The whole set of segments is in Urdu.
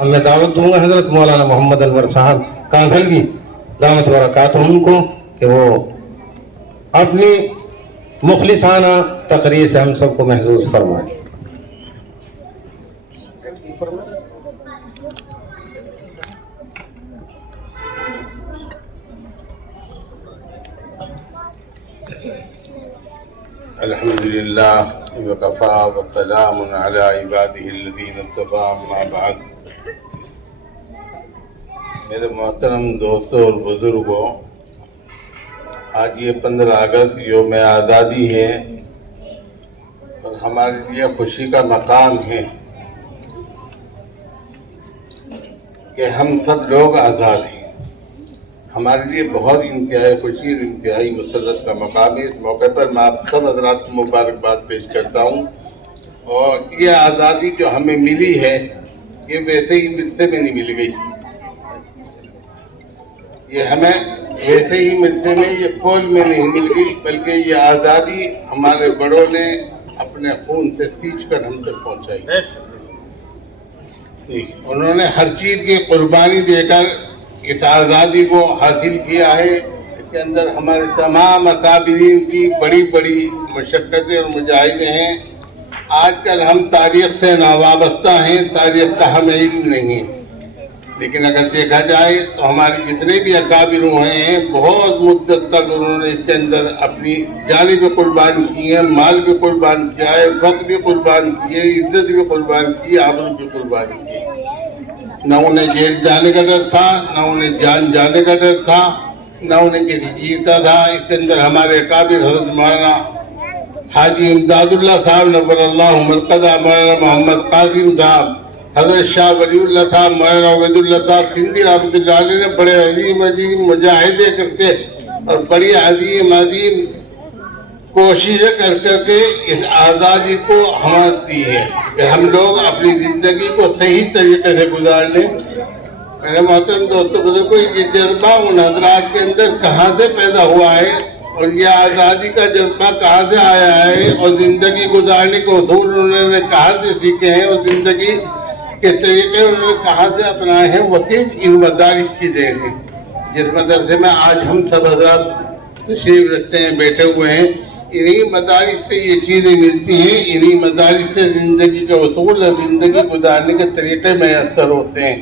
اب میں دعوت دوں گا حضرت مولانا محمد انور صاحب کانگھلوی دامت برکاتہم کو کہ وہ اپنی مخلصانہ تقریر سے ہم سب کو محظوظ فرمائیں۔ الحمد للہ وکفا وسلام علی عبادہ الذین اصطفی، اما بعد۔ میرے محترم دوستوں اور بزرگوں، آج یہ 15 اگست یوم آزادی ہے اور ہمارے لیے خوشی کا مقام ہے کہ ہم سب لوگ آزاد ہیں۔ ہمارے لیے بہت انتہائی خوشی اور انتہائی مسرت کا مقام ہے۔ اس موقع پر میں آپ سب حضرات کو مبارکباد پیش کرتا ہوں، اور یہ آزادی جو ہمیں ملی ہے یہ ویسے ہی مرثے میں نہیں مل گئی، یہ ہمیں ویسے ہی مرثے میں، یہ پھول میں نہیں مل گئی، بلکہ یہ آزادی ہمارے بڑوں نے اپنے خون سے سینچ کر ہم تک پہنچائی۔ انہوں نے ہر چیز کی قربانی دے کر اس آزادی کو حاصل کیا ہے۔ اس کے اندر ہمارے تمام اکابرین کی بڑی بڑی مشقتیں اور مجاہدیں ہیں۔ آج کل ہم تاریخ سے ناوابستہ ہیں، تاریخ کا ہمیں علم نہیں ہے، لیکن اگر دیکھا جائے تو ہمارے جتنے بھی اکابر ہوئے ہیں بہت مدت تک انہوں نے اس کے اندر اپنی جانیں بھی قربان کی ہیں، مال بھی قربان کیا ہے، وقت بھی قربان کیے، عزت بھی قربان کی، آبرو بھی قربان کی۔ نہ انہیں جیل جانے کا ڈر تھا، نہ انہیں جان جانے کا ڈر تھا، نہ انہیں کسی چیز کا تھا۔ اس کے اندر ہمارے اکابر حضرت مولانا حاجی امداد اللہ صاحب نور اللہ مرقدہ، مولانا محمد قاسم صاحب، حضرت شاہ ولی اللہ صاحب، مولانا عبید اللہ صاحب سندھی رحمۃ اللہ علیہ نے بڑے عظیم مجاہدے کر کے اور بڑی عظیم کوششیں کر کے اس آزادی کو ہمت دی ہے کہ ہم لوگ اپنی زندگی کو صحیح طریقے سے گزار لیں۔ میرے محترم دوستوں بزرگوں، یہ جذبہ ان حضرات کے اندر کہاں سے پیدا ہوا ہے اور یہ آزادی کا جذبہ کہاں سے آیا ہے، اور زندگی گزارنے کے اصول انہوں نے کہاں سے سیکھے ہیں، اور زندگی کے طریقے انہوں نے کہاں سے اپنائے ہیں، وہ صرف ان مدارس کی دین ہے۔ جس مدرسے میں آج ہم سب حضرات تشریف رکھتے ہیں، بیٹھے ہوئے ہیں، انہی مدارس سے یہ چیزیں ملتی ہیں، انہی مدارس سے زندگی کے اصول اور زندگی گزارنے کے طریقے میسر ہوتے ہیں۔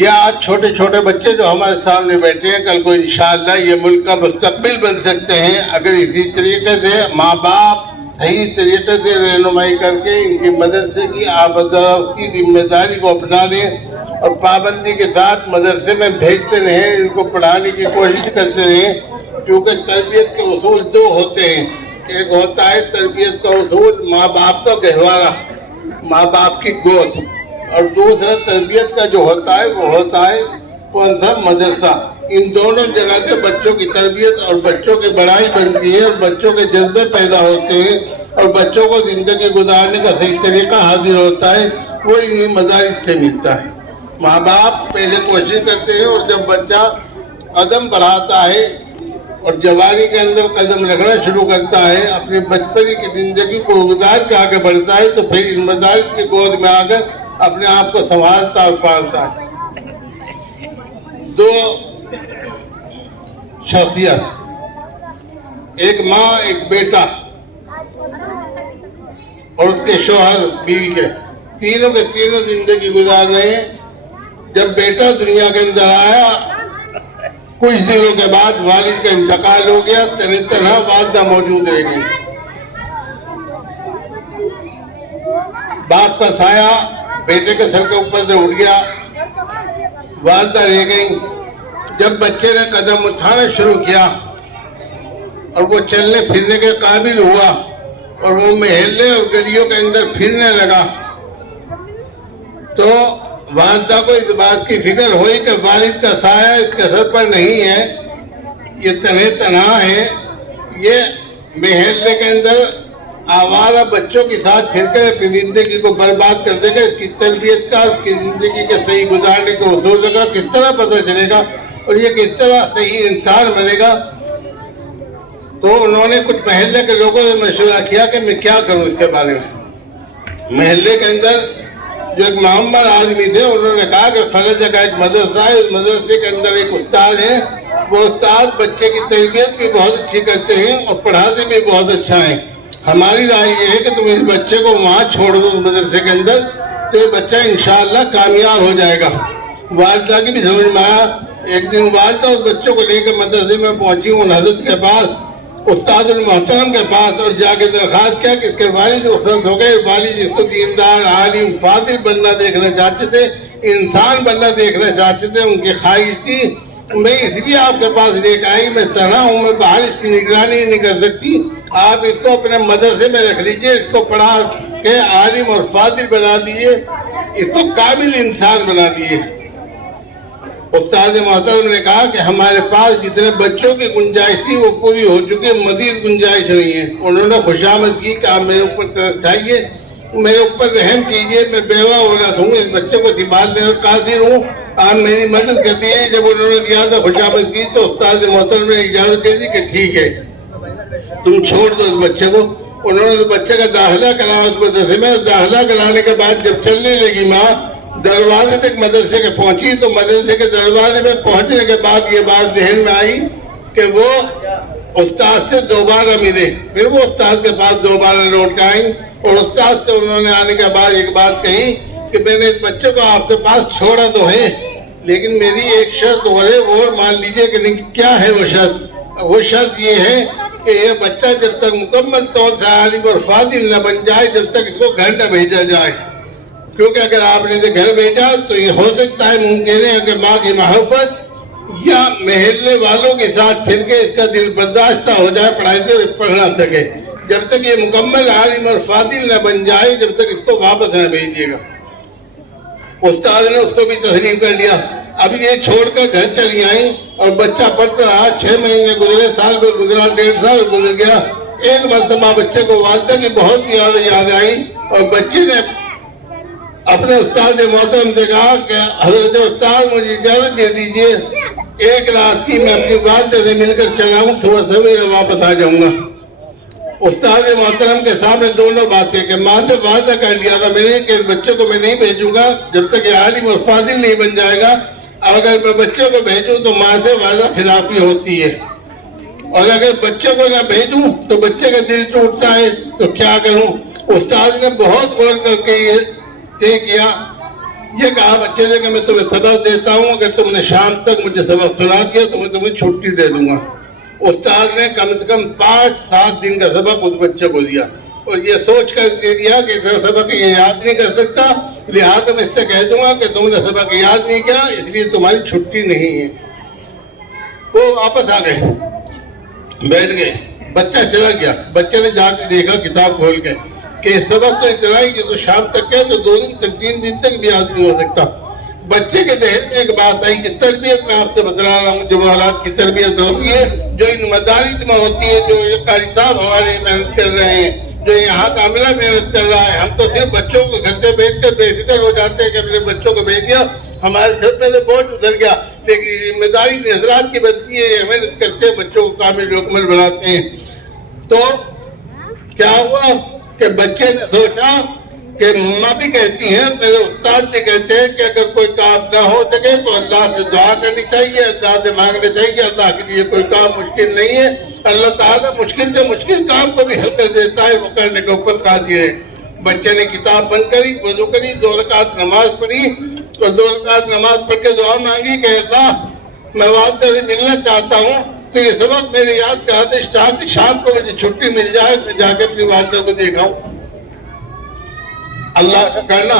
یہ آج چھوٹے چھوٹے بچے جو ہمارے سامنے بیٹھے ہیں، کل کو انشاءاللہ یہ ملک کا مستقبل بن سکتے ہیں اگر اسی طریقے سے ماں باپ صحیح طریقے سے رہنمائی کر کے ان کی مدرسے کی آبادی کی ذمہ داری کو اپنا لیں اور پابندی کے ساتھ مدرسے میں بھیجتے رہیں، ان کو پڑھانے کی کوشش کرتے رہیں، کیونکہ تربیت کے اصول دو ہوتے ہیں۔ ایک ہوتا ہے تربیت کا اصول ماں باپ کا گہوارہ، ماں باپ کی گود، اور دوسرا تربیت کا جو ہوتا ہے وہ ہوتا ہے کون سا؟ مدرسہ۔ ان دونوں جگہ سے بچوں کی تربیت اور بچوں کی بڑائی بنتی ہے، اور بچوں کے جذبے پیدا ہوتے ہیں، اور بچوں کو زندگی گزارنے کا صحیح طریقہ حاضر ہوتا ہے، وہ انہی مدارس سے ملتا ہے۔ ماں باپ پہلے کوشش کرتے ہیں، اور جب بچہ قدم بڑھاتا ہے اور جوانی کے اندر قدم رکھنا شروع کرتا ہے، اپنے بچپن کی زندگی کو گزار کے آگے بڑھتا ہے، تو پھر ان مدارس کی گود میں آ کر اپنے آپ کو سنبھالتا اور پالتا ہے۔ دو شخصیت، ایک ماں ایک بیٹا اور اس کے شوہر بیوی کے، تینوں کے تینوں زندگی گزار رہے ہیں۔ جب بیٹا دنیا کے اندر آیا، کچھ دنوں کے بعد والد کا انتقال ہو گیا، تنہا والدہ موجود رہ گئی۔ باپ کا سایہ بیٹے کے سر کے اوپر سے اٹھ گیا، والدہ رہ گئی۔ جب بچے نے قدم اٹھانا شروع کیا اور وہ چلنے پھرنے کے قابل ہوا اور وہ محلے اور گلیوں کے اندر پھرنے لگا، تو والدہ کو اس بات کی فکر ہوئی کہ والد کا سایہ اس کے سر پر نہیں ہے، یہ تنہا ہے، یہ محلے کے اندر آوارہ بچوں کے ساتھ پھر کر اپنی زندگی کو برباد کر دے گا۔ اس کی تربیت کا، اس کی زندگی کے صحیح گزارنے کو اصول کا کس طرح پتہ چلے گا اور یہ کس طرح صحیح انسان بنے گا؟ تو انہوں نے کچھ محلے کے لوگوں سے مشورہ کیا کہ میں کیا کروں اس کے بارے میں۔ محلے کے اندر جو ایک معمر آدمی تھے، انہوں نے کہا کہ فلاں جگہ ایک مدرسہ ہے، اس مدرسے کے اندر ایک استاد ہے، وہ استاد بچے کی تربیت بھی بہت اچھی کرتے ہیں اور پڑھاتے بھی بہت اچھا ہے، ہماری رائے یہ ہے کہ تم اس بچے کو وہاں چھوڑ دو اس مدرسے کے اندر، تو یہ بچہ انشاءاللہ کامیاب ہو جائے گا۔ والدہ کی بھی سمجھ میں آیا۔ ایک دن والدہ اس بچوں کو لے کے مدرسے میں پہنچی ان حضرت کے پاس، استاد المحترم کے پاس، اور جا کے درخواست کیا کہ اس کے والد رخصت ہو گئے۔ والد جس کو دیندار، عالم، فاضل بننا دیکھنا چاہتے تھے، انسان بننا دیکھنا چاہتے تھے، ان کی خواہش تھی میں اس لیے آپ کے پاس لے کے آئی، میں طرح ہوں، میں باہر اس کی نگرانی نہیں کر سکتی، آپ اس کو اپنے مدرسے میں رکھ لیجئے، اس کو پڑھا کے عالم اور فاضل بنا دیجئے، اس کو قابل انسان بنا دیجئے۔ استاد محترم نے کہا کہ ہمارے پاس جتنے بچوں کی گنجائش تھی وہ پوری ہو چکی ہے، مزید گنجائش نہیں ہے۔ انہوں نے خوشامد کی کہ آپ میرے اوپر ترس کھائیے، میرے اوپر رحم کیجیے، میں بیوہ عورت ہوں، اس بچے کو سنبھالنے میں قادر ہوں، آپ میری مدد کر دیجیے۔ جب انہوں نے زیادہ خوشامد کی تو استاد محترم نے اجازت دے دی کہ ٹھیک ہے تم چھوڑ دو اس بچے کو۔ انہوں نے بچے کا داخلہ کرایا اس مدرسے میں، داخلہ کرانے کے بعد جب چلنے لگی ماں، دروازے تک مدرسے کے پہنچی تو مدرسے کے دروازے میں پہنچنے کے بعد یہ بات ذہن میں آئی کہ وہ استاد سے دوبارہ ملے، پھر وہ استاد کے پاس دوبارہ لوٹ کے آئیں اور استاد سے انہوں نے آنے کے بعد ایک بات کہی کہ میں نے اس بچے کو آپ کے پاس چھوڑا تو ہے، لیکن میری ایک شرط اور مان لیجئے کہ کیا ہے وہ شرط؟ وہ شرط یہ ہے کہ یہ بچہ جب تک مکمل طور سے عالم اور فاضل نہ بن جائے، جب تک اس کو گھر نہ بھیجا جائے، کیونکہ اگر آپ نے اسے گھر بھیجا تو یہ ہو سکتا ہے ممکن ہے کہ ماں کی محبت یا محلے والوں کے ساتھ پھر کے اس کا دل برداشتہ ہو جائے، پڑھائی سے پڑھ نہ سکے۔ جب تک یہ مکمل عالم اور فاضل نہ بن جائے، جب تک اس کو واپس نہ بھیجیے گا۔ استاد نے اس کو بھی تسلیم کر لیا۔ اب یہ چھوڑ کر گھر چلی آئیں اور بچہ پڑھتا رہا، 6 مہینے گزرے، سال بھر گزرا، 1.5 سال گزر گیا۔ ایک مرتبہ بچے کو والدہ کی بہت زیادہ یاد آئی اور بچے نے اپنے استاد محترم سے کہا کہ حضرت استاد مجھے اجازت دے دیجئے، ایک رات کی میں اپنی والدہ سے مل کر چلا ہوں، صبح سویرے واپس آ جاؤں گا۔ استاد محترم کے سامنے دونوں باتیں کہ ماں سے وعدہ کر لیا تھا میں نے کہ اس بچے کو میں نہیں بھیجوں گا جب تک یہ عالم اور فاضل نہیں بن جائے گا، اگر میں بچے کو بھیجوں تو ماں سے وعدہ خلافی ہوتی ہے، اور اگر بچے کو نہ بھیجوں تو بچے کا دل ٹوٹتا ہے، تو کیا کروں؟ استاد نے بہت غور کر کے یہ کیا، یہ کہا بچے سے کہ میں تمہیں سبق دیتا ہوں، اگر تم نے شام تک مجھے سبق سنا دیا تو میں تمہیں چھٹی دے دوں گا۔ استاد نے کم سے کم 5-7 دن کا سبق اس بچے کو دیا اور یہ سوچ کر دیا کہ سبق یہ یاد نہیں کر سکتا، لہٰذا میں اس سے کہہ دوں گا کہ تم نے سبق یاد نہیں کیا، اس لیے تمہاری چھٹی نہیں ہے۔ وہ واپس آ گئے، بیٹھ گئے، بچہ چلا گیا۔ بچے نے جا کے دیکھا کتاب کھول کے کہ سبق تو اتنا ہی کہ تو شام تک ہے، تو 2 دن تک 3 دن تک بھی یاد نہیں ہو سکتا۔ بچے کے ذہن میں ایک بات آئی کہ تربیت میں آپ سے بتلا رہا ہوں، جو حالات کی تربیت ہوتی ہے، جو ان مدارس میں ہوتی ہے، جو یہ قاری صاحب ہمارے محنت کر رہے ہیں، جو یہاں کا عملہ محنت کر رہا ہے، ہم تو صرف بچوں کو گھر سے بھیج کر بے فکر ہو جاتے ہیں کہ اپنے بچوں کو بھیج دیا، ہمارے سر پہ سے بوجھ اتر گیا، لیکن ذمہ داری حضرات کی بنتی ہے، یہ محنت کرتے ہیں، بچوں کو کامل مکمل بناتے ہیں۔ تو کیا ہوا کہ بچے نے سوچا کہ ماں بھی کہتی ہیں، میرے استاد بھی کہتے ہیں کہ اگر کوئی کام نہ ہو سکے تو اللہ سے دعا کرنی چاہیے، اللہ سے مانگنا چاہیے، اللہ کے لیے کوئی کام مشکل نہیں ہے، اللہ تعالیٰ مشکل سے مشکل کام کو بھی حل کر دیتا ہے، وہ کرنے کے اوپر قادر ہے۔ بچے نے کتاب بند کری، وضو کری، 2 رکعت نماز پڑھی اور 2 رکعت نماز پڑھ کے دعا مانگی کہ اللہ میں والدہ سے ملنا چاہتا ہوں، تو یہ سبق میرے یاد کا آدش تھا کہ شام کو مجھے چھٹی مل جائے، میں جا کے اپنی والدہ کو دیکھاؤں۔ اللہ کا کرنا،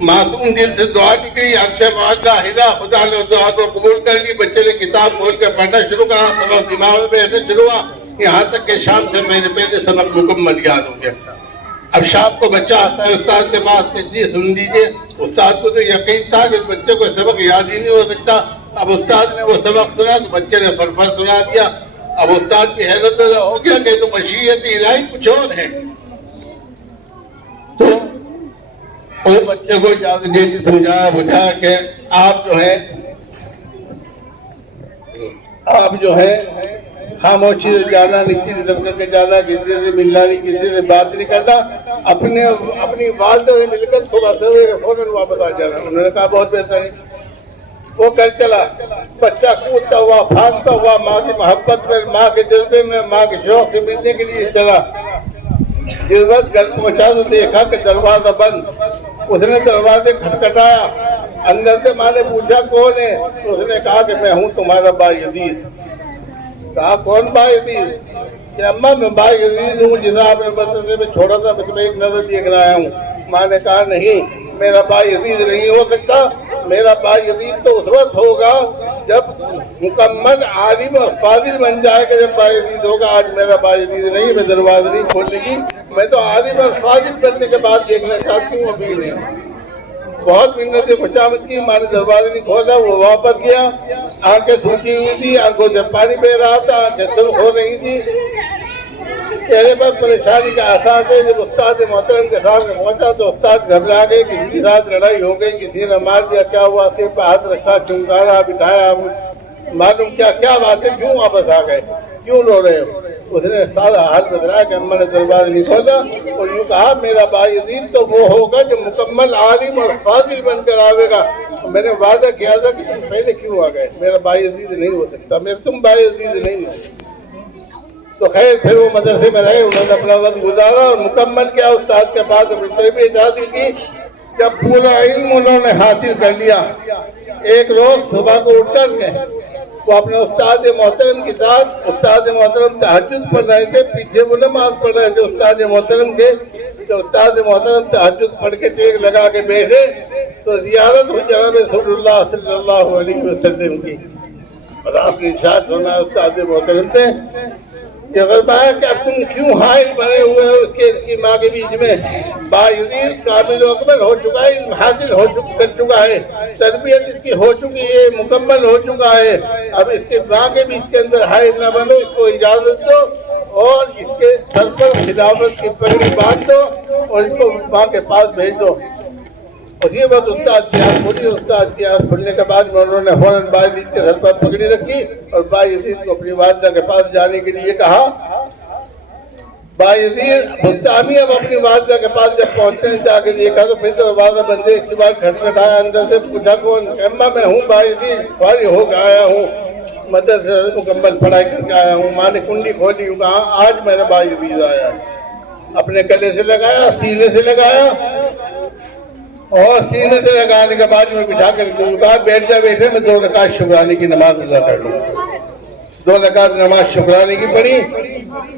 معصوم دل سے دعا نکلی، اچھے معاہدہ ہدا، خدا نے دعا کو قبول کر لی۔ بچے نے کتاب کھول کے پڑھنا شروع کرا، سبق دماغ میں ایسے شروع ہوا، یہاں تک کہ شام سے مہینے پہلے سبق مکمل یاد ہو گیا۔ اب شام کو بچہ آتا ہے استاد کے پاس کہ جی سن لیجیے، استاد کو تو یقین تھا کہ اس بچے کو سبق یاد ہی نہیں ہو سکتا۔ اب استاد نے وہ سبق سنا تو بچے نے فرفر سنا دیا۔ اب استاد کی حیرت ہو گیا کہ تو مشیت الہی کچھ اور ہے، تو اس بچے کو اجازت دے دی، سمجھایا بجھایا کہ آپ جو ہے خاموشی سے جانا، نیچی نظر کر کے جانا، کسی سے ملنا نہیں، کسی سے بات نہیں کرنا، اپنی والدہ سے مل کر صبح سویرے فوراً واپس آ جانا۔ انہوں نے کہا بہت بہتر ہے۔ وہ کل چلا، بچہ کودتا ہوا بھاگتا ہوا ماں کی محبت میں، ماں کے جذبے میں، ماں کے شوق سے ملنے کے لیے چلا۔ جس وقت گھر پہنچا تو دیکھا کہ دروازہ بند۔ اس نے دروازے کھٹکھٹایا، اندر سے ماں نے پوچھا کون ہے؟ تو اس نے کہا کہ میں ہوں تمہارا با یزید۔ کہا کون با یزید؟ کہ اماں میں با یزید ہوں جسے آپ نے مدرسے میں چھوڑا تھا، میں تمہیں ایک نظر دیکھنا آیا ہوں۔ ماں نے کہا نہیں، میرا با یزید نہیں ہو سکتا، میرا با یزید تو اس وقت ہوگا جب مکمل عالم اور فاضل بن جائے گا، جب با یزید ہوگا۔ آج میرا با یزید نہیں، میں دروازہ نہیں کھولنے کی، میں تو عالم اور فاضل بننے کے بعد دیکھنا چاہتی ہوں، ابھی نہیں۔ بہت منت سے خوشامد کی، ماں نے دروازہ نہیں کھولا، وہ واپس گیا۔ آنکھیں سوکھی ہوئی تھی، آنکھوں سے پانی بہ رہا تھا، آنکھیں سرخ ہو رہی تھی، چہرے پر پریشانی کا احساس ہے۔ جب استاد محترم کے سامنے پہنچا تو استاد گھبرا گئے، کسی کے ساتھ لڑائی ہو گئی، کسی نے مار دیا، کیا ہوا؟ سر پہ ہاتھ رکھا، چمکارا، بٹھایا، معلوم کیا بات ہے، کیوں واپس آ گئے، کیوں رو رہے ہو؟ اس نے سارا حال بتایا کہ اماں نے دروازہ نہیں کھولا اور یوں کہا میرا با یزید تو وہ ہوگا جو مکمل عالم اور فاضل بن کر آئے گا۔ میں نے وعدہ کیا تھا کہ تم پہلے کیوں آ گئے؟ میرا با یزید نہیں ہو سکتا، تم با یزید نہیں ہو۔ تو خیر پھر وہ مدرسے میں رہے، انہوں نے اپنا وقت گزارا اور مکمل کیا، استاد کے پاس اپنی تربیت حاصل کی۔ جب پورا علم انہوں نے حاصل کر لیا، ایک روز صبح کو اٹھ کر کے وہ اپنے استاد محترم کے ساتھ، استاد محترم تہجد پڑھ رہے تھے، پیچھے وہ نماز پڑھ رہے تھے استاد محترم کے۔ تو استاد محترم تہجد پڑھ کے ٹیک لگا کے بیٹھے تو زیارت ہوئی جناب رسول اللہ صلی اللہ علیہ وسلم کی، اور آپ نے ارشاد فرمایا استاد محترم سے کہ فرمایا کہ اب تم کیوں حائل بنے ہوئے ہو اس کی ماں کے بیچ میں؟ با یزید قابل و اکمل ہو چکا ہے، علم حاصل کر چکا ہے، تربیت اس کی ہو چکی ہے، مکمل ہو چکا ہے، اب اس کے ماں کے بیچ کے اندر حائل نہ بنو، اس کو اجازت دو اور اس کے سر پر خلافت کی پگڑی باندھ دو اور اس کو ماں کے پاس بھیج دو۔ اسی وقت استاد کی آنکھ کھلی، استاد کی آنکھ کھلنے کے بعد انہوں نے فوراً با یزید کے سر پر پگڑی رکھی اور با یزید کو اپنی والدہ کے پاس جانے کے لیے کہا۔ با یزید بستامی اب اپنی والدہ کے پاس جب پہنچتے ہیں، جا کے دیکھا تو پھر دروازہ بند ہے۔ اس کے بعد کھٹکھٹایا، اندر سے پوچھا کون؟ اماں میں ہوں با یزید، فارغ ہو کے آیا ہوں، مدرسے سے مکمل پڑھائی کر کے آیا ہوں۔ ماں نے کنڈی کھولی، کہا آج میرا با یزید آیا۔ اپنے گلے سے لگایا، سینے سے لگایا اور سینے سے لگانے کے بعد میں بٹھا کر کہا بیٹھ جا بیٹھے، میں 2 رکعت شکرانے کی نماز ادا کر لوں۔ 2 رکعت نماز شکرانے کی پڑھی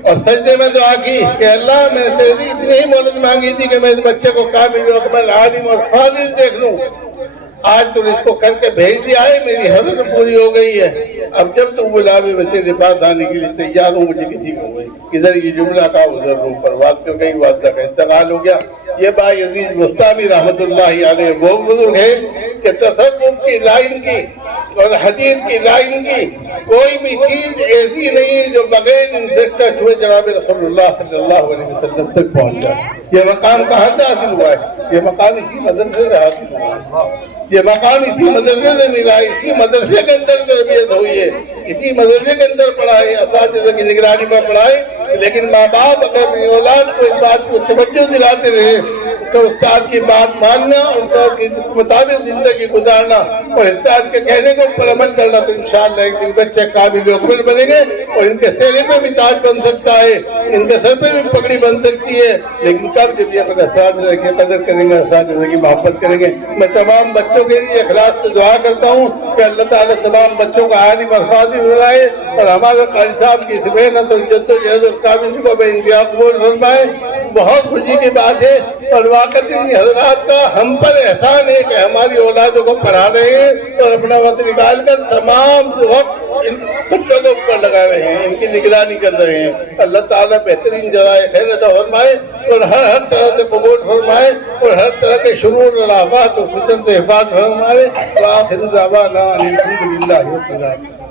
اور سجدے میں دعا کی کہ اللہ میں نے تیری اتنی ہی مدد مانگی تھی کہ میں اس بچے کو کامل و اکمل عالم اور فاضل دیکھ لوں، آج تو اس کو کر کے بھیج دیا ہے، میری حضرت پوری ہو گئی ہے، اب جب تم بلاوے میں تیرے پاس آنے کے لیے تیار ہوں، مجھے کسی کو ہوئی ادھر یہ جملہ کا ادھر روم پر بات کر گئی، والدہ کا انتقال ہو گیا۔ یہ با یزید بستامی رحمت اللہ علیہ وہ بزرگ ہے کہ تصوف کی لائن کی اور حدیث کی لائن کی کوئی بھی چیز ایسی نہیں ہے جو بغیر ان سے ٹچ ہوئے جناب رسول اللہ صلی اللہ علیہ وسلم تک پہنچ جائے۔ یہ مقام کہاں سے حاصل ہوا ہے؟ یہ مقام اسی مدرسے سے حاصل ہوا ہے، یہ مقام اسی مدرسے سے ملا ہے، اسی مدرسے کے اندر تربیت ہوئی ہے، اسی مدرسے کے اندر پڑھائی، اساتذہ کی نگرانی میں پڑھائی۔ لیکن ماں باپ اگر اپنی اولاد کو اس بات کو توجہ دلاتے رہے تو استاد کی بات ماننا، استاد کے مطابق زندگی گزارنا اور استاد کے کہنے کو پر عمل کرنا، تو انشاءاللہ ایک دن بچے قابل اکمل بنیں گے اور ان کے چہرے پہ بھی تاج بن سکتا ہے، ان کے سر پہ بھی پگڑی بن سکتی ہے۔ لیکن کب جب یہ اپنے اساتذہ کی قدر کریں گے، اساتذہ کی محبت کریں گے۔ میں تمام بچوں کے لیے اخلاص سے دعا کرتا ہوں کہ اللہ تعالیٰ تمام بچوں کا عالم اور فاضل بنائے اور ہمارے قاری صاحب کی اس محنت اور جدوجہد اور کامل کو بے انتہا قبول فرمائے۔ بہت خوشی کی بات ہے اور واقعی حضرات کا ہم پر احسان ہے کہ ہماری اولادوں کو پڑھا رہے ہیں اور اپنا وقت نکال کر تمام وقت ان بچوں کے اوپر لگا رہے ہیں، ان کی نگرانی کر رہے ہیں۔ اللہ تعالیٰ بہترین جزائے خیر عطا فرمائے اور ہر طرح سے قبول فرمائے اور ہر طرح کے شرور اور آفات اور فتن سے حفاظت فرمائے۔ وآخر دعوانا ان الحمد للہ رب العالمین۔